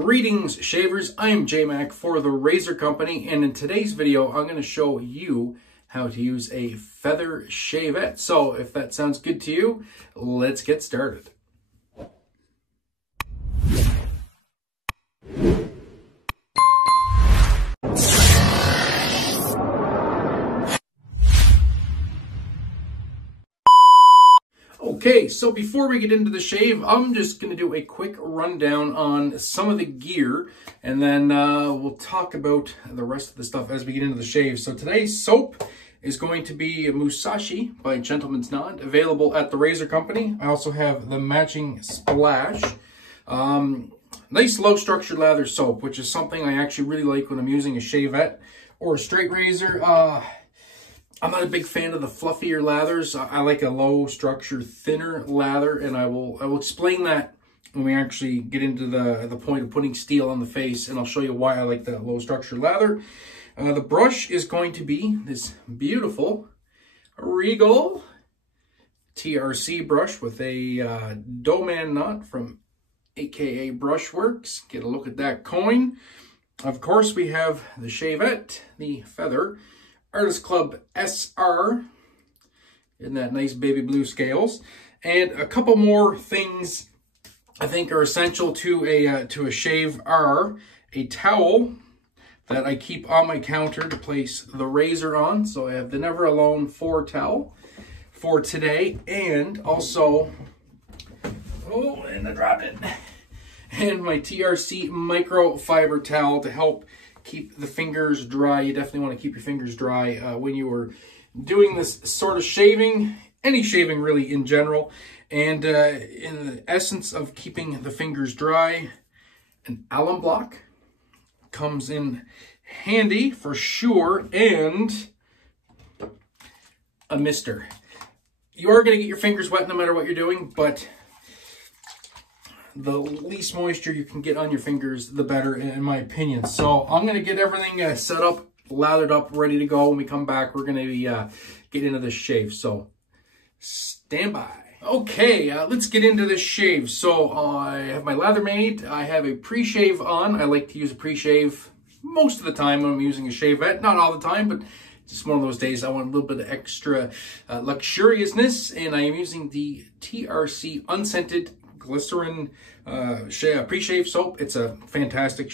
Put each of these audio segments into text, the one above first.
Greetings shavers, I am Jmac for the Razor Company, and in today's video I'm going to show you how to use a feather shavette. So if that sounds good to you, let's get started. Okay, so before we get into the shave, I'm just going to do a quick rundown on some of the gear, and then we'll talk about the rest of the stuff as we get into the shave. So today's soap is going to be Musashi by Gentleman's Nod, available at the Razor Company. I also have the matching splash. Nice low structured lather soap, which is something I actually really like when I'm using a shavette or a straight razor. I'm not a big fan of the fluffier lathers. I like a low structure, thinner lather, and I will explain that when we actually get into the point of putting steel on the face, and I'll show you why I like that low structure lather. The brush is going to be this beautiful Riegle TRC brush with a Doman knot from aka Brushworks. Get a look at that coin. Of course, we have the Shavette, the feather. Artist Club SR in that nice baby blue scales, and a couple more things I think are essential to a shave are a towel that I keep on my counter to place the razor on. So I have the Never Alone 4 towel for today, and also and I dropped it, and my TRC microfiber towel to help keep the fingers dry. You definitely want to keep your fingers dry when you are doing this sort of shaving, any shaving really in general. And in the essence of keeping the fingers dry, an Alum Block comes in handy for sure, and a mister. You are going to get your fingers wet no matter what you're doing, but the least moisture you can get on your fingers, the better, in my opinion. So I'm going to get everything set up, lathered up, ready to go. When we come back, we're going to be get into this shave. So stand by. Okay, let's get into this shave. So I have my lather made. I have a pre-shave on. I like to use a pre-shave most of the time when I'm using a shavette. Not all the time, but just one of those days I want a little bit of extra luxuriousness. And I am using the TRC unscented glycerin pre-shave soap. It's a fantastic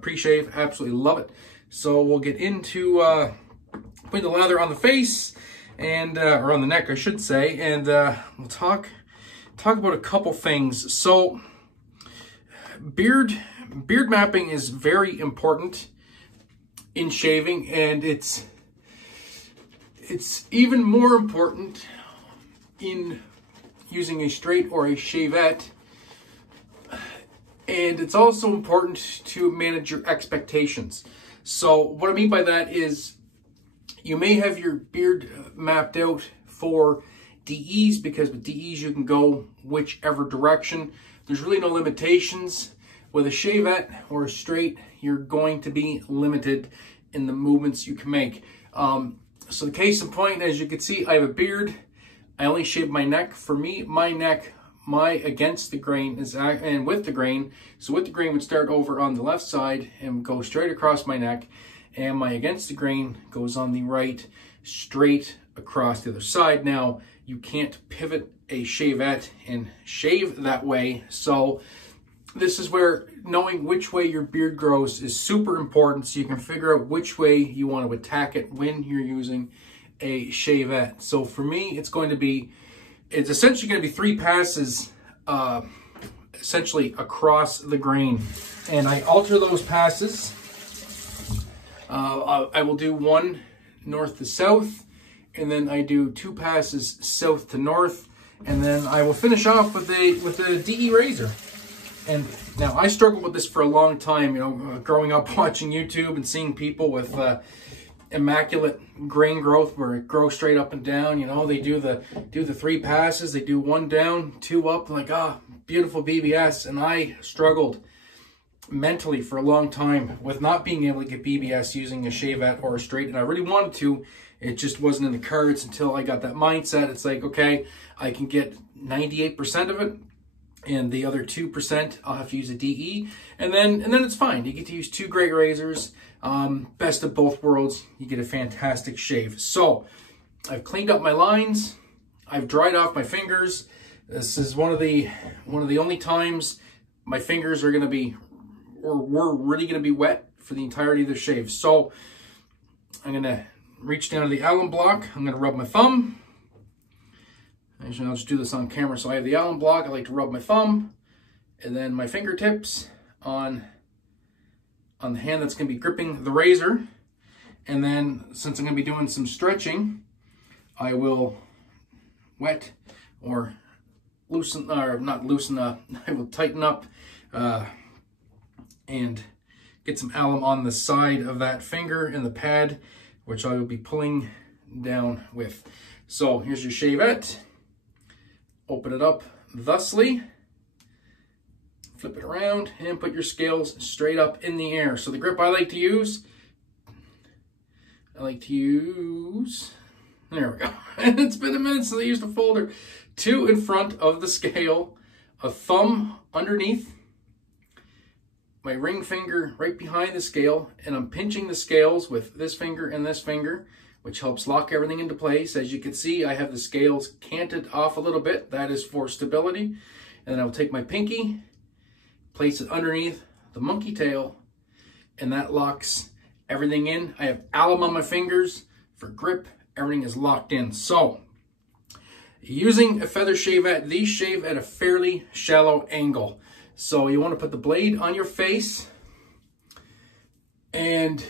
pre-shave. Absolutely love it. So we'll get into putting the lather on the face, and or on the neck, I should say, and we'll talk about a couple things. So beard mapping is very important in shaving, and it's even more important in using a straight or a shavette. And it's also important to manage your expectations. So what I mean by that is you may have your beard mapped out for DEs, because with DEs you can go whichever direction. There's really no limitations. With a shavette or a straight, you're going to be limited in the movements you can make. So the case in point, as you can see, I have a beard. I only shave my neck. For me, my neck, my against the grain is, and with the grain, so with the grain would start over on the left side and go straight across my neck, and my against the grain goes on the right, straight across the other side. Now, you can't pivot a shavette and shave that way, so this is where knowing which way your beard grows is super important, so you can figure out which way you want to attack it when you're using a shavette. So for me, it's essentially going to be 3 passes essentially across the grain, and I alter those passes. I will do 1 north to south, and then I do 2 passes south to north, and then I will finish off with the DE razor. And now I struggled with this for a long time, you know, growing up watching YouTube and seeing people with immaculate grain growth where it grows straight up and down. You know, they do the 3 passes, they do 1 down, 2 up, like, beautiful BBS. And I struggled mentally for a long time with not being able to get BBS using a shavette or a straight, and I really wanted to. It just wasn't in the cards until I got that mindset. It's like, okay, I can get 98% of it. And the other 2%, I'll have to use a DE, and then it's fine. You get to use 2 great razors. Best of both worlds. You get a fantastic shave. So I've cleaned up my lines. I've dried off my fingers. This is one of the only times my fingers are going to be, or were really going to be wet for the entirety of the shave. So I'm going to reach down to the Alum Block. I'm going to rub my thumb. Actually, I'll just do this on camera. So I have the Alum Block. I like to rub my thumb and then my fingertips on the hand that's going to be gripping the razor. And then since I'm going to be doing some stretching, I will wet or loosen, or not loosen up, I will tighten up and get some alum on the side of that finger and the pad, which I will be pulling down with. So here's your Shavette. Open it up thusly, flip it around, and put your scales straight up in the air. So the grip I like to use, there we go. It's been a minute since I used a folder. 2 in front of the scale, a thumb underneath, my ring finger right behind the scale, and I'm pinching the scales with this finger and this finger, which helps lock everything into place. As you can see, I have the scales canted off a little bit. That is for stability. And then I'll take my pinky, place it underneath the monkey tail, and that locks everything in. I have alum on my fingers for grip. Everything is locked in. So, using a feather Shavette, these shave at a fairly shallow angle. So you want to put the blade on your face and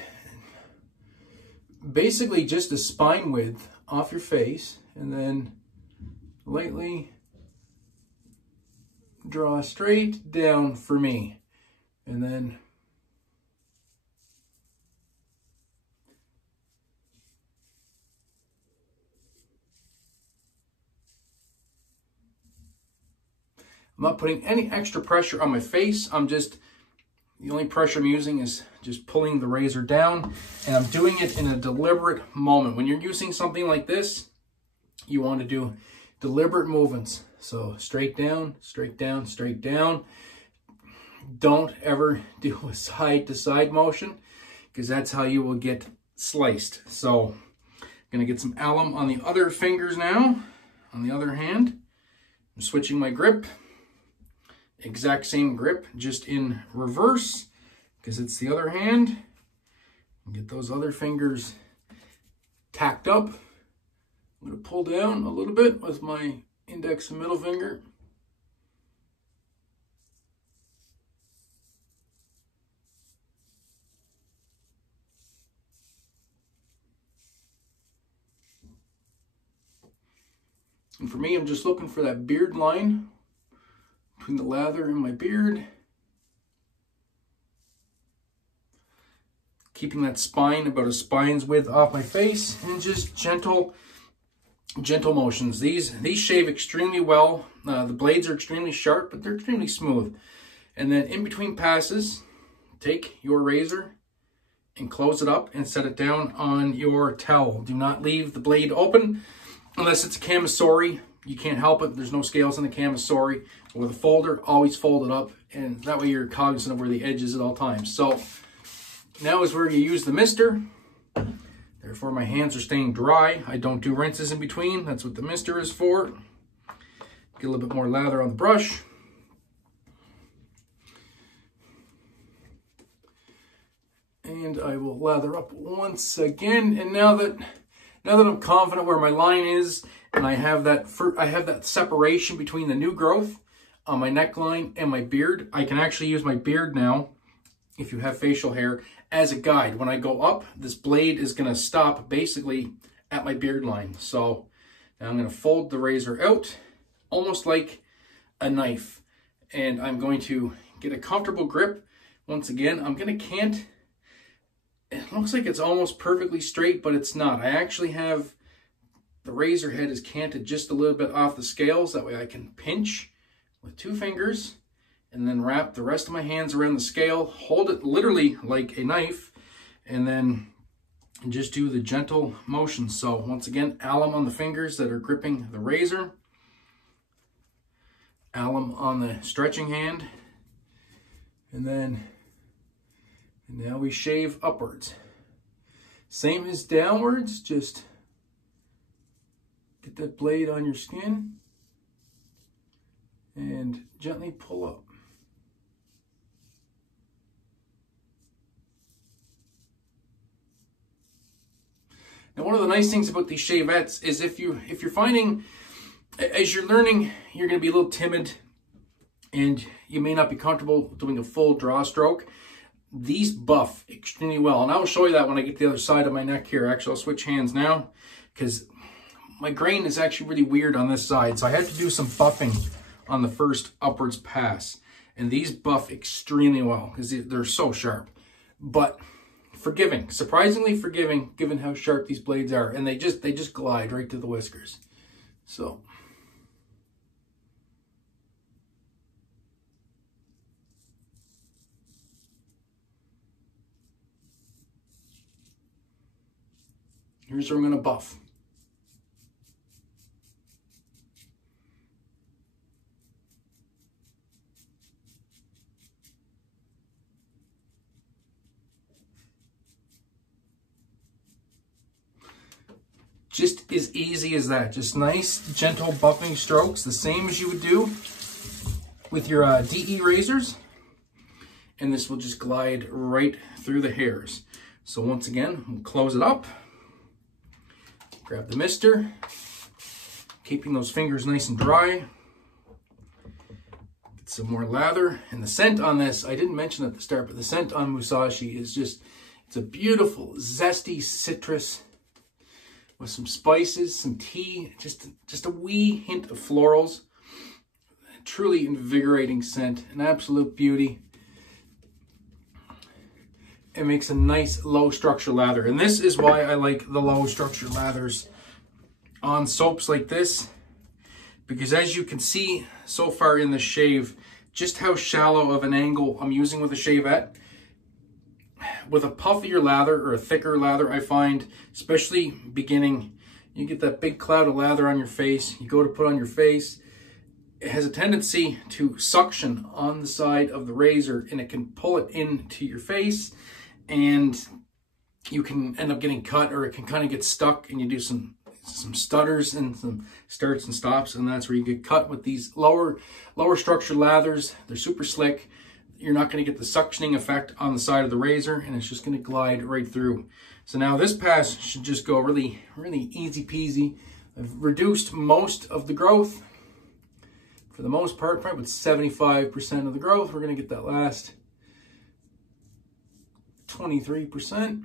basically just a spine width off your face, and then lightly draw straight down for me, and then I'm not putting any extra pressure on my face. The only pressure I'm using is just pulling the razor down, and I'm doing it in a deliberate moment. When you're using something like this, you want to do deliberate movements. So straight down, straight down, straight down. Don't ever do a side to side motion, because that's how you will get sliced. So I'm gonna get some alum on the other fingers now, on the other hand. I'm switching my grip. Exact same grip, just in reverse, because it's the other hand. Get those other fingers tacked up. I'm going to pull down a little bit with my index and middle finger. And for me, I'm just looking for that beard line between the lather and my beard. Keeping that spine about a spine's width off my face, and just gentle motions. These shave extremely well. The blades are extremely sharp, but they're extremely smooth. And then in between passes, take your razor and close it up and set it down on your towel. Do not leave the blade open unless it's a camisori. You can't help it. There's no scales in the camisori. With a folder, always fold it up, and that way you're cognizant of where the edge is at all times. So now is where you use the mister. Therefore, my hands are staying dry. I don't do rinses in between. That's what the mister is for. Get a little bit more lather on the brush. And I will lather up once again. And now that I'm confident where my line is, and I have that separation between the new growth on my neckline and my beard, I can actually use my beard now, if you have facial hair, as a guide. When I go up, this blade is going to stop basically at my beard line. So now I'm going to fold the razor out almost like a knife, and I'm going to get a comfortable grip. Once again, I'm going to cant. It looks like it's almost perfectly straight, but it's not. I actually have the razor head is canted just a little bit off the scales. That way I can pinch with 2 fingers and then wrap the rest of my hands around the scale, hold it literally like a knife, and then just do the gentle motions. So once again, alum on the fingers that are gripping the razor, alum on the stretching hand. And now we shave upwards. Same as downwards, just get that blade on your skin and gently pull up. Now, one of the nice things about these Shavettes is if you're finding, as you're learning, you're going to be a little timid and you may not be comfortable doing a full draw stroke. These buff extremely well, and I'll show you that when I get to the other side of my neck here. Actually, I'll switch hands now because my grain is actually really weird on this side, so I had to do some buffing on the first upwards pass, and these buff extremely well because they're so sharp, but forgiving, surprisingly forgiving given how sharp these blades are, and they just glide right to the whiskers. So here's where I'm going to buff. Just as easy as that. Just nice, gentle buffing strokes, the same as you would do with your DE razors. And this will just glide right through the hairs. So once again, we'll close it up. Grab the mister, keeping those fingers nice and dry. Get some more lather. And the scent on this, I didn't mention at the start, but the scent on Musashi is just, it's a beautiful, zesty citrus with some spices, some tea, just a wee hint of florals. A truly invigorating scent, an absolute beauty. It makes a nice low structure lather. And this is why I like the low structure lathers on soaps like this. Because as you can see so far in the shave, just how shallow of an angle I'm using with a Shavette. With a puffier lather or a thicker lather, I find, especially beginning, you get that big cloud of lather on your face. You go to put on your face. It has a tendency to suction on the side of the razor, and it can pull it into your face, and you can end up getting cut, or it can kind of get stuck, and you do some stutters and some starts and stops, and that's where you get cut with these lower structure lathers. They're super slick. You're not going to get the suctioning effect on the side of the razor, and it's just going to glide right through. So now this pass should just go really, really easy peasy. I've reduced most of the growth. For the most part, probably with 75% of the growth. We're going to get that last 23%.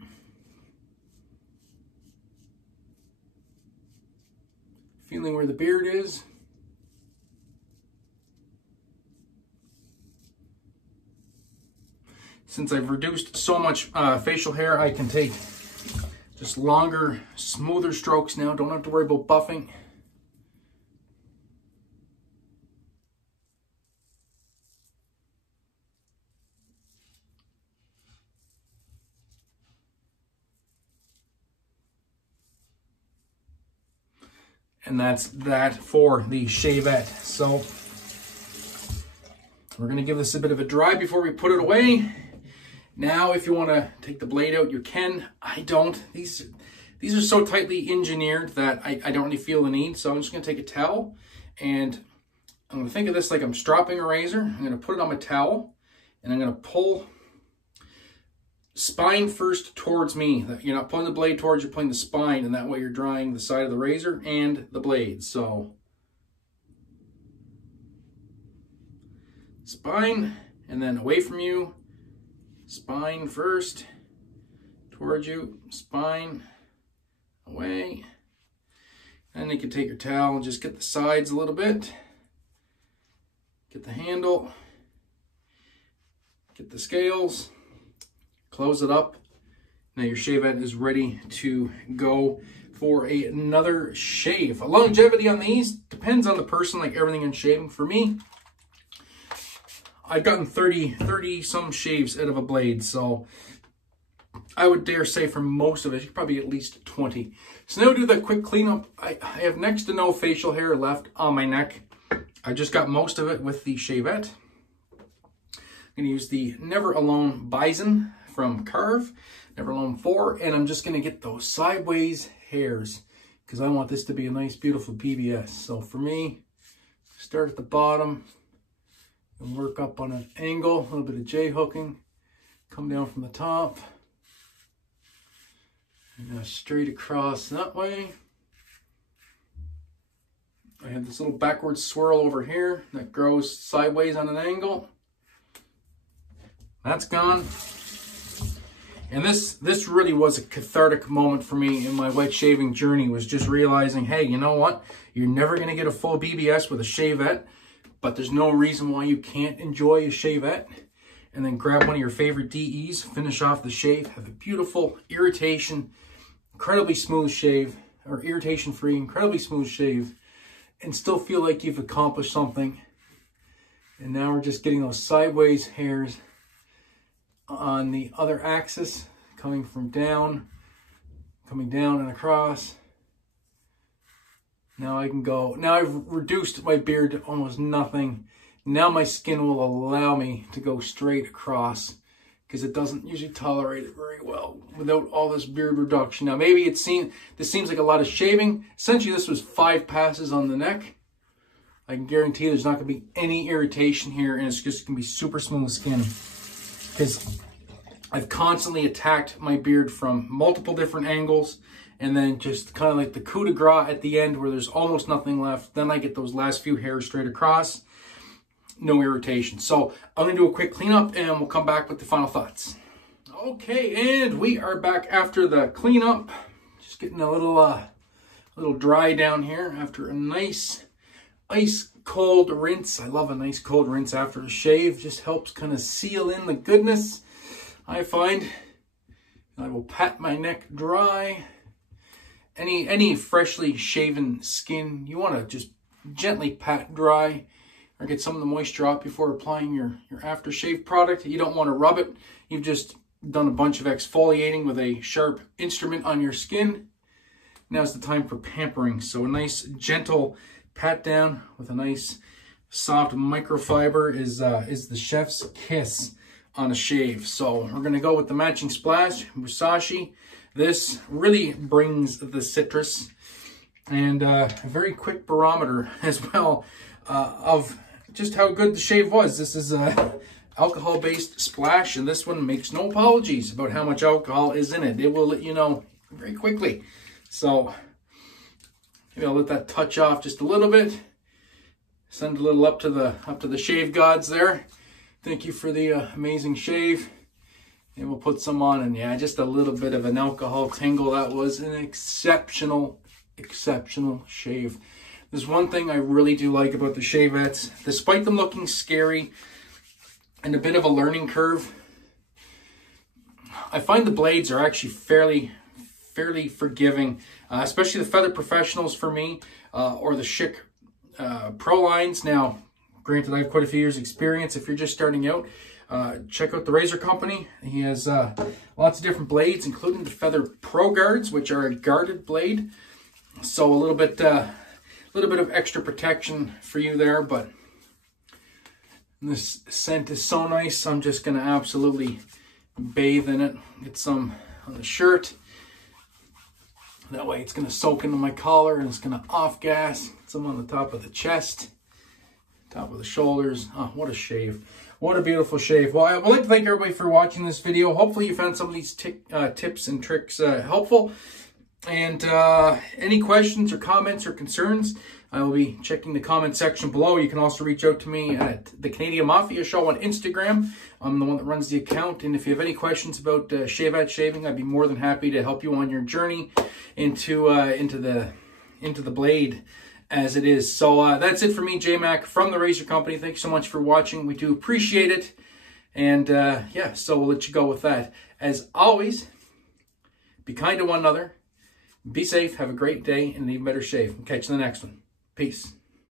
Feeling where the beard is. Since I've reduced so much facial hair, I can take just longer, smoother strokes now. Don't have to worry about buffing. And that's that for the Shavette. So we're going to give this a bit of a dry before we put it away. Now, if you want to take the blade out, you can. I don't. These are so tightly engineered that I don't really feel the need. So I'm just going to take a towel, and I'm going to think of this like I'm stropping a razor. I'm going to put it on my towel, and I'm going to pull spine first towards me. You're not pulling the blade towards you, you're pulling the spine, and that way you're drying the side of the razor and the blade. So spine, and then away from you. Spine first, towards you, spine, away. And you can take your towel and just get the sides a little bit. Get the handle, get the scales, close it up. Now your Shavette is ready to go for another shave. Longevity on these depends on the person, like everything in shaving. For me, I've gotten 30 some shaves out of a blade, so I would dare say for most of it, you could probably at least 20. So now we do that quick cleanup. I have next to no facial hair left on my neck. I just got most of it with the Shavette. I'm going to use the Never Alone Bison from Carve, Never Alone 4, and I'm just going to get those sideways hairs because I want this to be a nice, beautiful PBS. So for me, start at the bottom and work up on an angle, a little bit of J-hooking, come down from the top, and now straight across that way. I have this little backwards swirl over here that grows sideways on an angle. That's gone. And this really was a cathartic moment for me in my wet shaving journey, was just realizing, hey, you know what? You're never going to get a full BBS with a Shavette, but there's no reason why you can't enjoy a Shavette. And then grab one of your favorite DEs, finish off the shave, have a beautiful irritation, incredibly smooth shave, or irritation-free, incredibly smooth shave, and still feel like you've accomplished something. And now we're just getting those sideways hairs on the other axis, coming down and across. Now I can go, now I've reduced my beard to almost nothing. Now my skin will allow me to go straight across because it doesn't usually tolerate it very well without all this beard reduction. Now maybe this seems like a lot of shaving. Essentially this was 5 passes on the neck. I can guarantee there's not going to be any irritation here, and it's just going to be super smooth skin. Because I've constantly attacked my beard from multiple different angles, and then just kind of like the coup de grace at the end where there's almost nothing left. Then I get those last few hairs straight across. No irritation. So I'm going to do a quick cleanup and we'll come back with the final thoughts. Okay, and we are back after the cleanup. Just getting a little dry down here after a nice ice cold rinse. I love a nice cold rinse after a shave. Just helps kind of seal in the goodness, I find. I will pat my neck dry. Any freshly shaven skin, you want to just gently pat dry or get some of the moisture off before applying your aftershave product. You don't want to rub it. You've just done a bunch of exfoliating with a sharp instrument on your skin. Now's the time for pampering. So a nice gentle pat down with a nice soft microfiber is the chef's kiss on a shave. So we're going to go with the matching splash, Musashi. This really brings the citrus, and a very quick barometer as well of just how good the shave was. This is a alcohol-based splash, and this one makes no apologies about how much alcohol is in it. It will let you know very quickly. So maybe I'll let that touch off just a little bit. Send a little up to the shave gods there. Thank you for the amazing shave. And we'll put some on, and yeah, just a little bit of an alcohol tingle. That was an exceptional shave. There's one thing I really do like about the Shavettes, despite them looking scary and a bit of a learning curve, I find the blades are actually fairly forgiving, especially the Feather Professionals for me, or the Chic Pro lines. Now, granted, I have quite a few years experience. If you're just starting out, check out the Razor Company. He has lots of different blades, including the Feather Pro Guards, which are a guarded blade. So a little bit of extra protection for you there, but this scent is so nice. I'm just going to absolutely bathe in it. Get some on the shirt. That way it's going to soak into my collar and it's going to off gas. Get some on the top of the chest, top of the shoulders. Oh, what a shave. What a beautiful shave. Well, I would like to thank everybody for watching this video. Hopefully you found some of these tips and tricks helpful. And any questions or comments or concerns, I will be checking the comment section below. You can also reach out to me at the Canadian Mafia Show on Instagram. I'm the one that runs the account. And if you have any questions about Shavette shaving, I'd be more than happy to help you on your journey into the blade as it is. So that's it for me, Jmac from the Razor Company. Thank you so much for watching. We do appreciate it. And yeah, so we'll let you go with that. As always, be kind to one another. Be safe, have a great day, and an even better shave. We'll catch you in the next one. Peace.